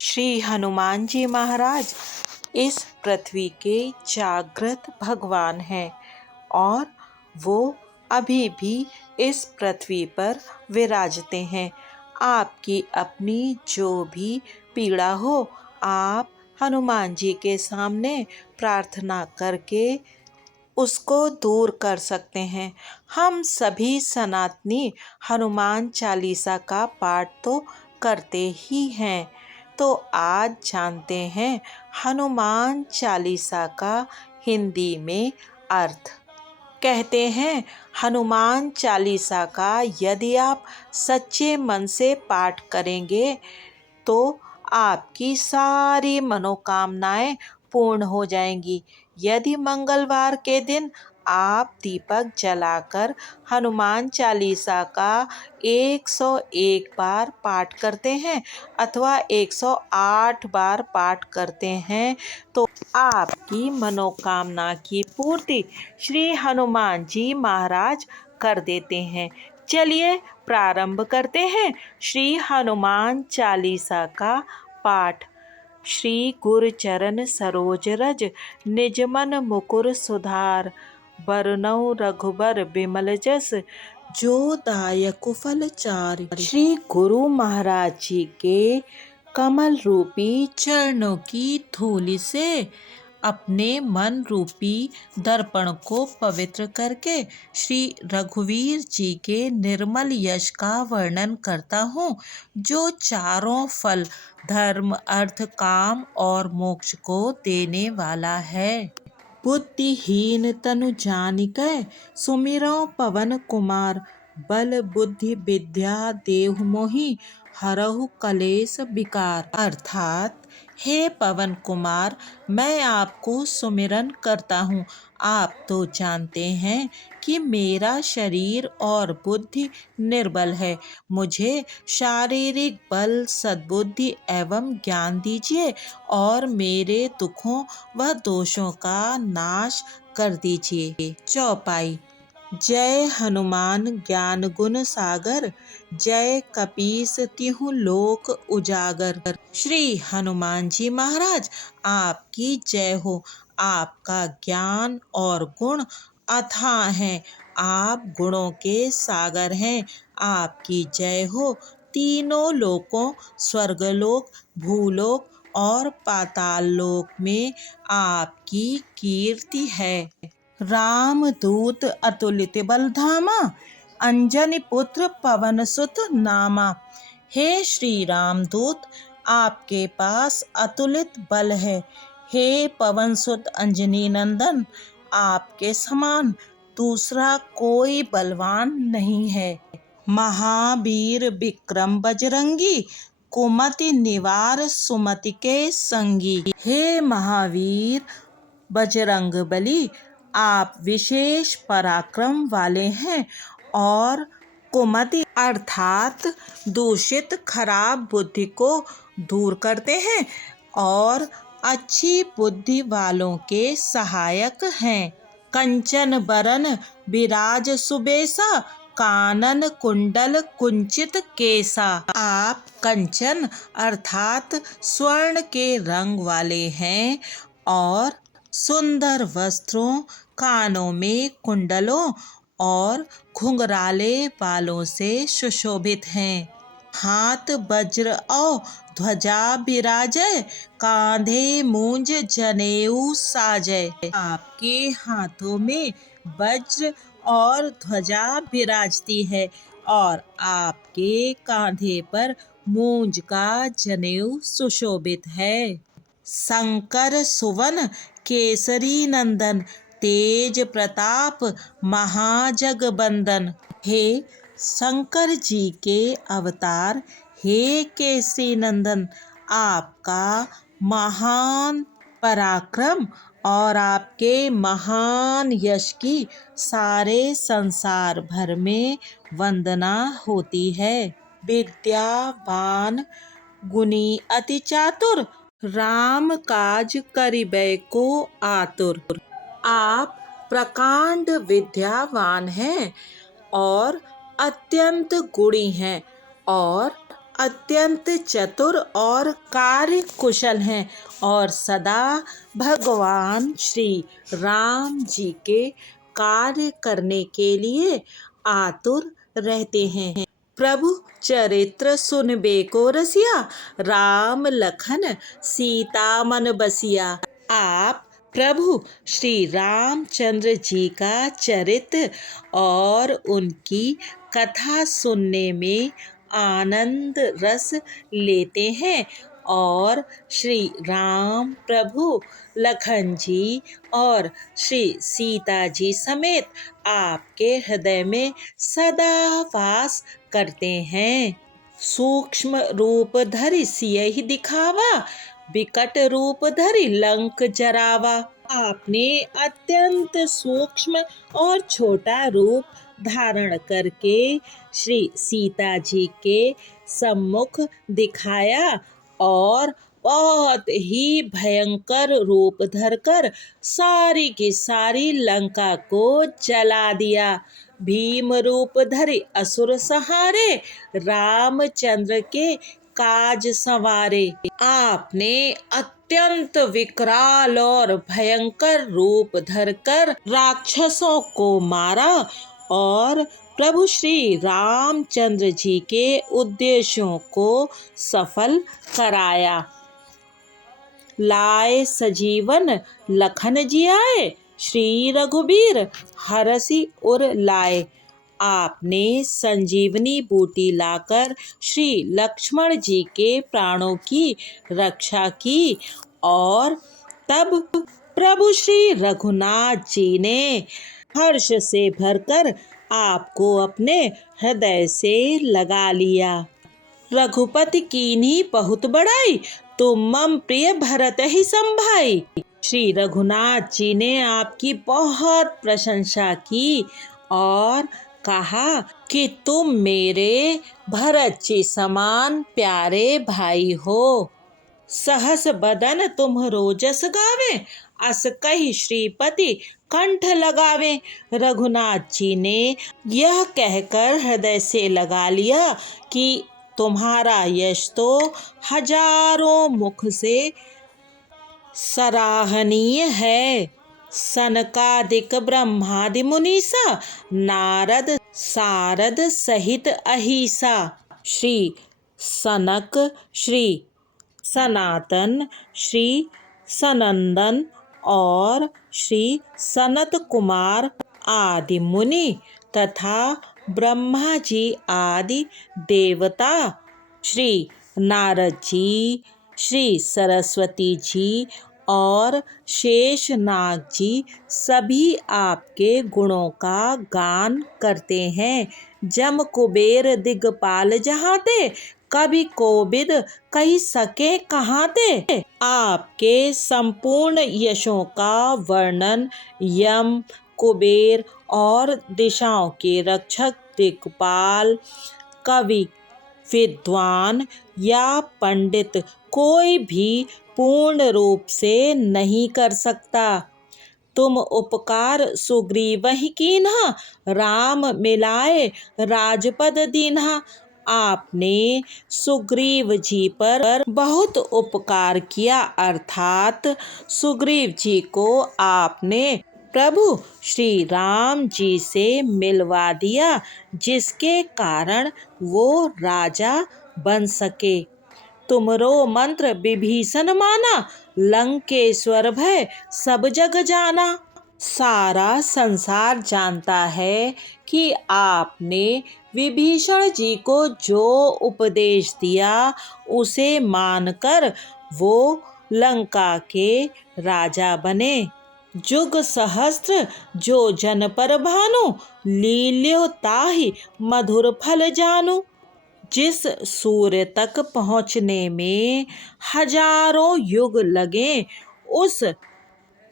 श्री हनुमान जी महाराज इस पृथ्वी के जागृत भगवान हैं और वो अभी भी इस पृथ्वी पर विराजते हैं। आपकी अपनी जो भी पीड़ा हो, आप हनुमान जी के सामने प्रार्थना करके उसको दूर कर सकते हैं। हम सभी सनातनी हनुमान चालीसा का पाठ तो करते ही हैं। तो आज जानते हैं हनुमान चालीसा का हिंदी में अर्थ। कहते हैं हनुमान चालीसा का यदि आप सच्चे मन से पाठ करेंगे तो आपकी सारी मनोकामनाएं पूर्ण हो जाएंगी। यदि मंगलवार के दिन आप दीपक जलाकर हनुमान चालीसा का 101 बार पाठ करते हैं अथवा 108 बार पाठ करते हैं तो आपकी मनोकामना की पूर्ति श्री हनुमान जी महाराज कर देते हैं। चलिए प्रारंभ करते हैं श्री हनुमान चालीसा का पाठ। श्री गुरु चरण सरोज रज निज मन मुकुर सुधार, बरनउँ रघुबर बिमल जस जो दायक फल चारि। श्री गुरु महाराज जी के कमल रूपी चरणों की धूलि से अपने मन रूपी दर्पण को पवित्र करके श्री रघुवीर जी के निर्मल यश का वर्णन करता हूँ, जो चारों फल धर्म अर्थ काम और मोक्ष को देने वाला है। बुद्धिहीन तनु जानिकै सुमिरौ पवन कुमार, बल बुद्धि विद्या देहु मोहि हरहु कलेश विकार। अर्थात हे पवन कुमार, मैं आपको सुमिरन करता हूँ। आप तो जानते हैं कि मेरा शरीर और बुद्धि निर्बल है। मुझे शारीरिक बल सद्बुद्धि एवं ज्ञान दीजिए और मेरे दुखों व दोषों का नाश कर दीजिए। चौपाई। जय हनुमान ज्ञान गुण सागर, जय कपीस तिहु लोक उजागर। श्री हनुमान जी महाराज आपकी जय हो। आपका ज्ञान और गुण अथाह हैं। आप गुणों के सागर हैं। आपकी जय हो। तीनों लोकों स्वर्गलोक भूलोक और पाताल लोक में आपकी कीर्ति है। रामदूत अतुलित बल धामा, अंजनी पुत्र पवन सुत नामा। हे श्री रामदूत, आपके पास अतुलित बल है। हे पवन सुत अंजनी नंदन, आपके समान दूसरा कोई बलवान नहीं है। महावीर विक्रम बजरंगी, कुमति निवार सुमति के संगी। हे महावीर बजरंग बली, आप विशेष पराक्रम वाले हैं और कुमति अर्थात दूषित खराब बुद्धि को दूर करते हैं और अच्छी बुद्धि वालों के सहायक हैं। कंचन बरन विराज सुबेसा, कानन कुंडल कुंचित केसा। आप कंचन अर्थात स्वर्ण के रंग वाले हैं और सुंदर वस्त्रों, कानों में कुंडलों और घुंघराले बालों से सुशोभित हैं। हाथ वज्र और ध्वजा विराजय, कांधे मूंज जनेऊ साजय। आपके हाथों में वज्र और ध्वजा विराजती है और आपके कांधे पर मूंज का जनेऊ सुशोभित है। शंकर सुवन केसरी नंदन, तेज प्रताप महाजगबंदन। हे शंकर जी के अवतार, हे केसरी नंदन, आपका महान पराक्रम और आपके महान यश की सारे संसार भर में वंदना होती है। विद्यावान गुणी अति चातुर, राम काज करिबै को आतुर। आप प्रकांड विद्यावान हैं और अत्यंत गुणी हैं और अत्यंत चतुर और कार्य कुशल हैं और सदा भगवान श्री राम जी के कार्य करने के लिए आतुर रहते हैं। प्रभु चरित्र सुनबे को रसिया, राम लखन सीता मन बसिया। आप प्रभु श्री रामचंद्र जी का चरित्र और उनकी कथा सुनने में आनंद रस लेते हैं और श्री राम प्रभु लखन जी और श्री सीता जी समेत आपके हृदय में सदा वास करते हैं। सूक्ष्म रूप धरि सियहि दिखावा, विकट रूप धरि लंक जरावा। आपने अत्यंत सूक्ष्म और छोटा रूप धारण करके श्री सीता जी के सम्मुख दिखाया और बहुत ही भयंकर रूप धरकर सारी की सारी लंका को जला दिया। भीम रूप धरि असुर सहारे, रामचंद्र के काज संवारे। आपने अत्यंत विकराल और भयंकर रूप धरकर राक्षसों को मारा और प्रभु श्री रामचंद्र जी के उद्देश्यों को सफल कराया। लाए सजीवन लखन जियाए, श्री रघुबीर हरषि उर लाए। आपने संजीवनी बूटी लाकर श्री लक्ष्मण जी के प्राणों की रक्षा की और तब प्रभु श्री रघुनाथ जी ने हर्ष से भरकर आपको अपने हृदय से लगा लिया। रघुपति कीन्ही बहुत बड़ाई, तुम मम प्रिय भरत ही संभाई। श्री रघुनाथ जी ने आपकी बहुत प्रशंसा की और कहा कि तुम मेरे भरत जी समान प्यारे भाई हो। सहस बदन तुम्हरो जस गावे, अस कहि श्रीपति कंठ लगावे। रघुनाथ जी ने यह कहकर हृदय से लगा लिया कि तुम्हारा यश तो हजारों मुख से सराहनीय है। सनकादिक ब्रह्मादि मुनीसा, नारद सारद सहित अहिसा। श्री सनक, श्री सनातन, श्री सनंदन और श्री सनत कुमार आदि मुनि तथा ब्रह्मा जी आदि देवता, श्री नारद जी, श्री सरस्वती जी और शेषनाग जी सभी आपके गुणों का गान करते हैं। जम कुबेर दिगपाल जहाते, कभी कोविद कही सके कहाते। आपके संपूर्ण यशों का वर्णन यम, कुबेर और दिशाओं के रक्षक दिक्पाल, कवि, विद्वान या पंडित कोई भी पूर्ण रूप से नहीं कर सकता। तुम उपकार सुग्रीवहि कीन्हा, राम मिलाए राजपद दीन्हा। आपने सुग्रीव जी पर बहुत उपकार किया, अर्थात सुग्रीव जी को आपने प्रभु श्री राम जी से मिलवा दिया, जिसके कारण वो राजा बन सके। तुमरो मंत्र विभीषण माना, लंकेश्वर भय सब जग जाना। सारा संसार जानता है कि आपने विभीषण जी को जो उपदेश दिया उसे मानकर वो लंका के राजा बने। जुग सहस्त्र जो जन पर भानु, लील्यो ताहि मधुर फल जानू। जिस सूर्य तक पहुँचने में हजारों युग लगे, उस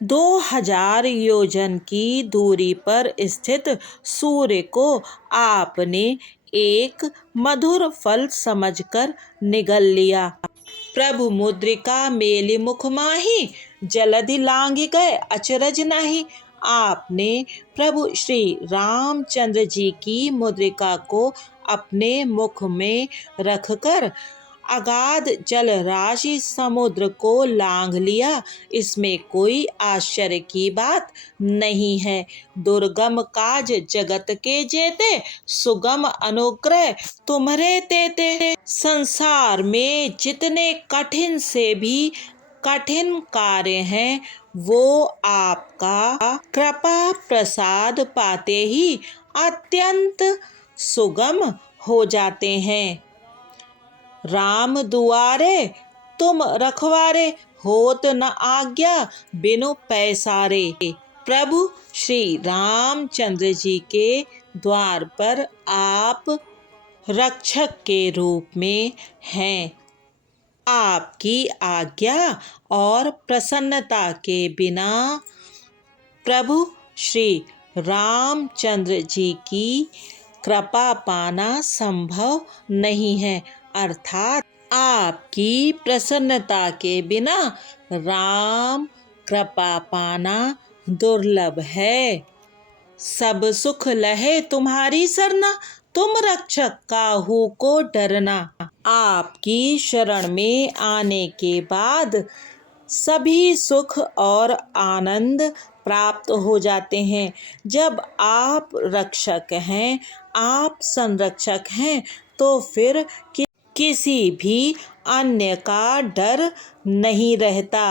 2000 योजन की दूरी पर स्थित सूर्य को आपने एक मधुर फल समझकर निगल लिया। प्रभु मुद्रिका मेलि मुख माही, जलधि लांघि गए अचरज नाही। आपने प्रभु श्री रामचंद्र जी की मुद्रिका को अपने मुख में रखकर अगाध जल राशि समुद्र को लांघ लिया। इसमें कोई आश्चर्य की बात नहीं है। दुर्गम काज जगत के जेते, सुगम अनुग्रह तुम्हारे तेते। संसार में जितने कठिन से भी कठिन कार्य हैं, वो आपका कृपा प्रसाद पाते ही अत्यंत सुगम हो जाते हैं। राम दुआरे तुम रखवारे, होत न आज्ञा बिनु पैसारे। प्रभु श्री रामचंद्र जी के द्वार पर आप रक्षक के रूप में हैं। आपकी आज्ञा और प्रसन्नता के बिना प्रभु श्री रामचंद्र जी की कृपा पाना संभव नहीं है। अर्थात आपकी प्रसन्नता के बिना राम कृपा पाना दुर्लभ है। सब सुख लहे तुम्हारी सरना, तुम रक्षक काहू को डरना। आपकी शरण में आने के बाद सभी सुख और आनंद प्राप्त हो जाते हैं। जब आप रक्षक हैं, आप संरक्षक हैं, तो फिर किसी भी अन्य का डर नहीं रहता।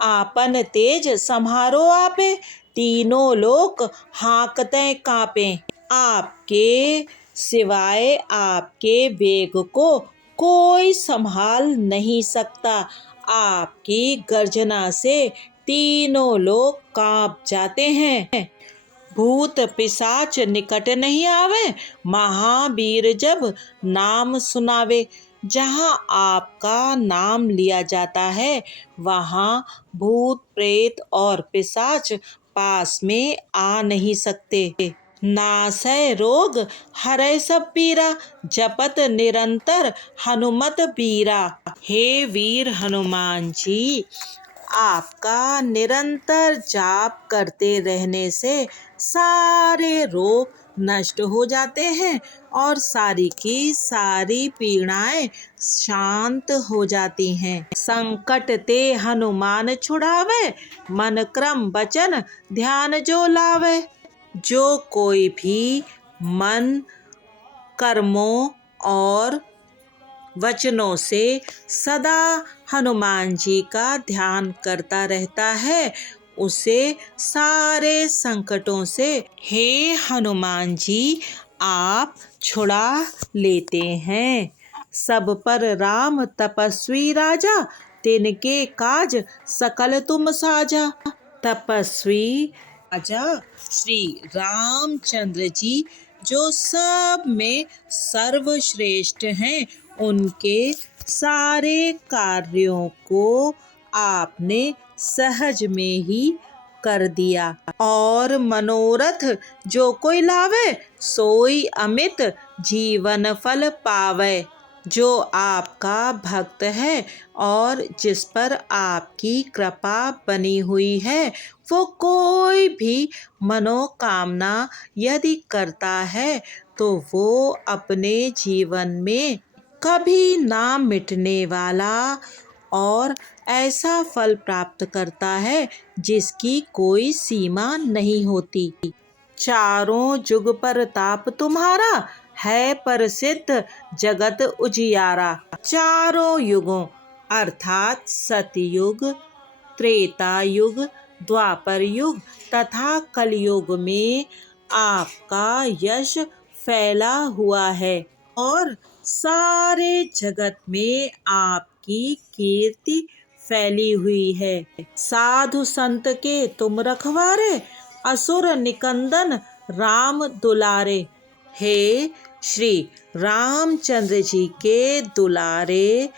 आपन तेज सम्हारो आपे, तीनों लोक हाँकते कांपे। आपके सिवाय आपके वेग को कोई संभाल नहीं सकता। आपकी गर्जना से तीनों लोग कांप जाते हैं। भूत पिशाच निकट नहीं आवे, महावीर जब नाम सुनावे। जहाँ आपका नाम लिया जाता है, वहाँ भूत प्रेत और पिशाच पास में आ नहीं सकते। नासै रोग हरै सब पीरा, जपत निरंतर हनुमत बीरा। हे वीर हनुमान जी, आपका निरंतर जाप करते रहने से सारे रोग नष्ट हो जाते हैं और सारी की सारी पीड़ाएं शांत हो जाती हैं। संकट ते हनुमान छुड़ावे, मन क्रम वचन ध्यान जो लावे। जो कोई भी मन, कर्मों और वचनों से सदा हनुमान जी का ध्यान करता रहता है, उसे सारे संकटों से हे हनुमान जी आप छुड़ा लेते हैं। सब पर राम तपस्वी राजा, तिनके काज सकल तुम साजा। तपस्वी राजा श्री रामचंद्र जी जो सब में सर्वश्रेष्ठ हैं, उनके सारे कार्यों को आपने सहज में ही कर दिया। और मनोरथ जो कोई लावे, सोई अमित जीवन फल पावे। जो आपका भक्त है और जिस पर आपकी कृपा बनी हुई है, वो कोई भी मनोकामना यदि करता है, तो वो अपने जीवन में कभी ना मिटने वाला और ऐसा फल प्राप्त करता है जिसकी कोई सीमा नहीं होती। चारों जुग परताप तुम्हारा, है प्रसिद्ध जगत उजियारा। चारों युगों अर्थात सतयुग, त्रेता युग, द्वापर युग तथा कलयुग में आपका यश फैला हुआ है और सारे जगत में आपकी कीर्ति फैली हुई है। साधु संत के तुम रखवारे, असुर निकंदन राम दुलारे। हे श्री रामचंद्र जी के दुलारे,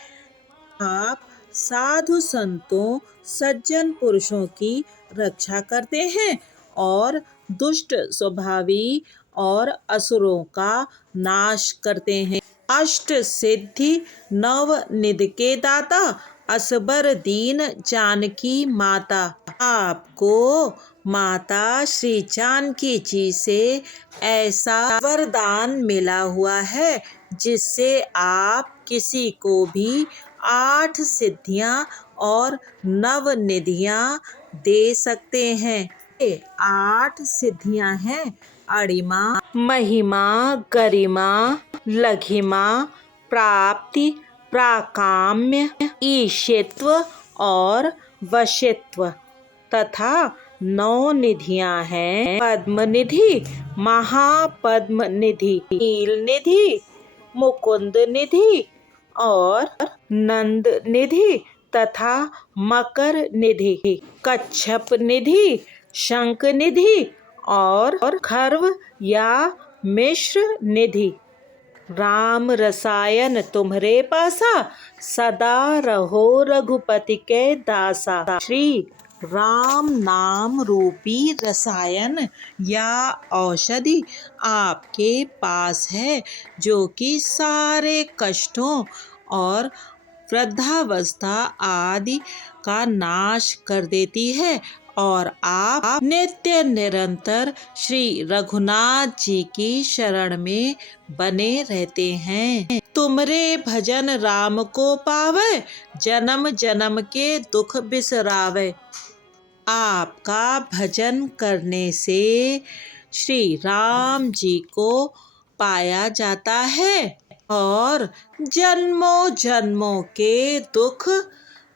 आप साधु संतों सज्जन पुरुषों की रक्षा करते हैं और दुष्ट स्वभावी और असुरों का नाश करते हैं। अष्ट सिद्धि नव निधि के दाता, असबर दीन जानकी माता। आपको माता श्री जानकी जी से ऐसा वरदान मिला हुआ है जिससे आप किसी को भी 8 सिद्धियां और 9 निधियां दे सकते हैं। ये 8 सिद्धियां हैं अणिमा, महिमा, गरिमा, लघिमा, प्राप्ति, प्राकाम्य, ईशित्व और वशित्व तथा 9 निधियां हैं पद्म निधि, महापद्म निधि, नील निधि, मुकुंद निधि और नंद निधि तथा मकर निधि, कच्छप निधि, शंख निधि और खर्व या मिश्र निधि। राम रसायन तुम्हरे पासा, सदा रहो रघुपति के दासा। श्री राम नाम रूपी रसायन या औषधि आपके पास है जो कि सारे कष्टों और वृद्धावस्था आदि का नाश कर देती है और आप नित्य निरंतर श्री रघुनाथ जी की शरण में बने रहते हैं। तुमरे भजन राम को पावे, जन्म जन्म के दुख बिसरावे। आपका भजन करने से श्री राम जी को पाया जाता है और जन्मों जन्मों के दुख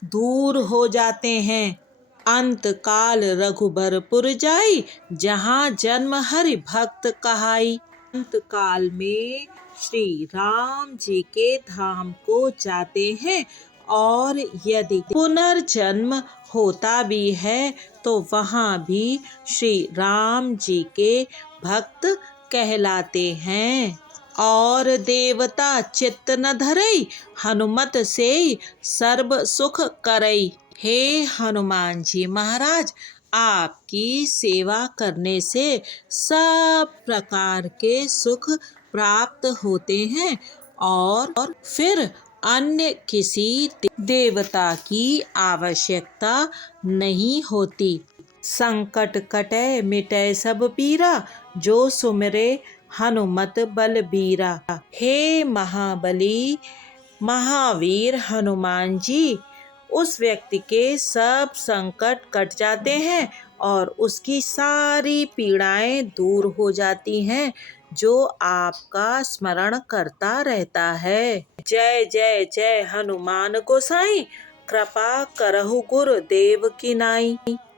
दूर हो जाते हैं। अंत काल रघुबरपुर जाई, जहाँ जन्म हरि भक्त कहाई। अंत काल में श्री राम जी के धाम को जाते हैं और यदि पुनर्जन्म होता भी है तो वहाँ भी श्री राम जी के भक्त कहलाते हैं। और देवता चित्त न धरई, हनुमत से सर्व सुख करई। हे हनुमान जी महाराज, आपकी सेवा करने से सब प्रकार के सुख प्राप्त होते हैं और फिर अन्य किसी देवता की आवश्यकता नहीं होती। संकट कटे मिटे सब पीरा, जो सुमिरे हनुमत बलबीरा। हे महाबली महावीर हनुमान जी, उस व्यक्ति के सब संकट कट जाते हैं और उसकी सारी पीड़ाएं दूर हो जाती हैं जो आपका स्मरण करता रहता है। जय जय जय हनुमान गोसाई, कृपा करहु गुरुदेव की नाई।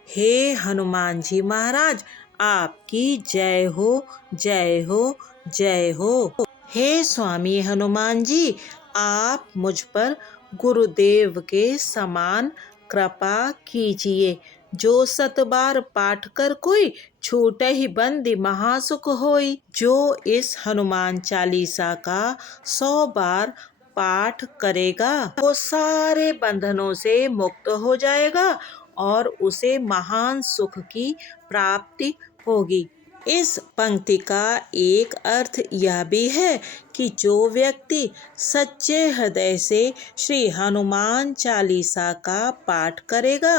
हे हनुमान जी महाराज, आपकी जय हो, जय हो, जय हो। हे स्वामी हनुमान जी, आप मुझ पर गुरुदेव के समान कृपा कीजिए। जो 7 बार पाठ कर कोई, छूटे ही बंदी महासुख होई। जो इस हनुमान चालीसा का 100 बार पाठ करेगा वो सारे बंधनों से मुक्त हो जाएगा और उसे महान सुख की प्राप्ति होगी। इस पंक्ति का एक अर्थ यह भी है कि जो व्यक्ति सच्चे हृदय से श्री हनुमान चालीसा का पाठ करेगा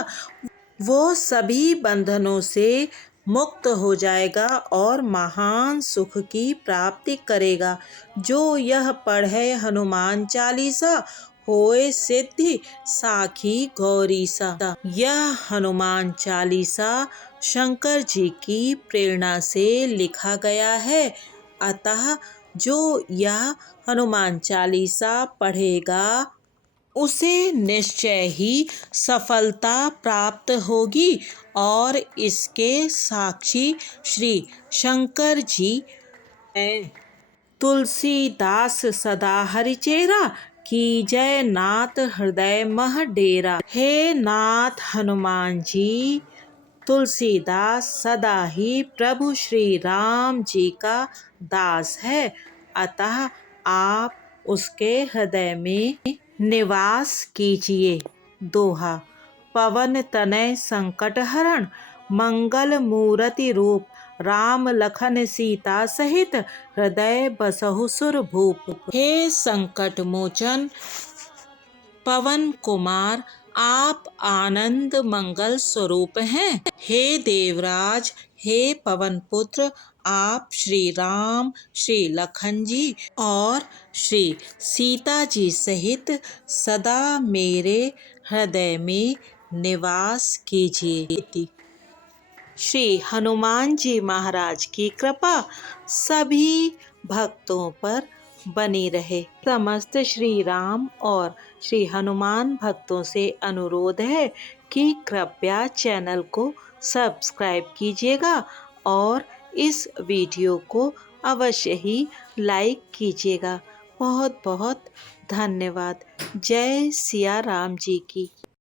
वो सभी बंधनों से मुक्त हो जाएगा और महान सुख की प्राप्ति करेगा। जो यह पढ़े हनुमान चालीसा, होए सिद्धि साखी गौरीसा। यह हनुमान चालीसा शंकर जी की प्रेरणा से लिखा गया है, अतः जो यह हनुमान चालीसा पढ़ेगा उसे निश्चय ही सफलता प्राप्त होगी और इसके साक्षी श्री शंकर जी हैं। तुलसीदास सदा हरिचेरा, कीजय नाथ हृदय मह डेरा। हे नाथ हनुमान जी, तुलसीदास सदा ही प्रभु श्री राम जी का दास है, अतः आप उसके हृदय में निवास कीजिए। दोहा। पवन तनय संकट हरण, मंगल मूर्ति रूप, राम लखन सीता सहित, हृदय बसहु सुर भूप। हे संकट मोचन पवन कुमार आप आनंद मंगल स्वरूप हैं। हे देवराज, हे पवन पुत्र, आप श्री राम, श्री लखन जी और श्री सीता जी सहित सदा मेरे हृदय में निवास कीजिए। श्री हनुमान जी महाराज की कृपा सभी भक्तों पर बनी रहे। समस्त श्री राम और श्री हनुमान भक्तों से अनुरोध है कि कृपया चैनल को सब्सक्राइब कीजिएगा और इस वीडियो को अवश्य ही लाइक कीजिएगा। बहुत बहुत धन्यवाद। जय सिया राम जी की।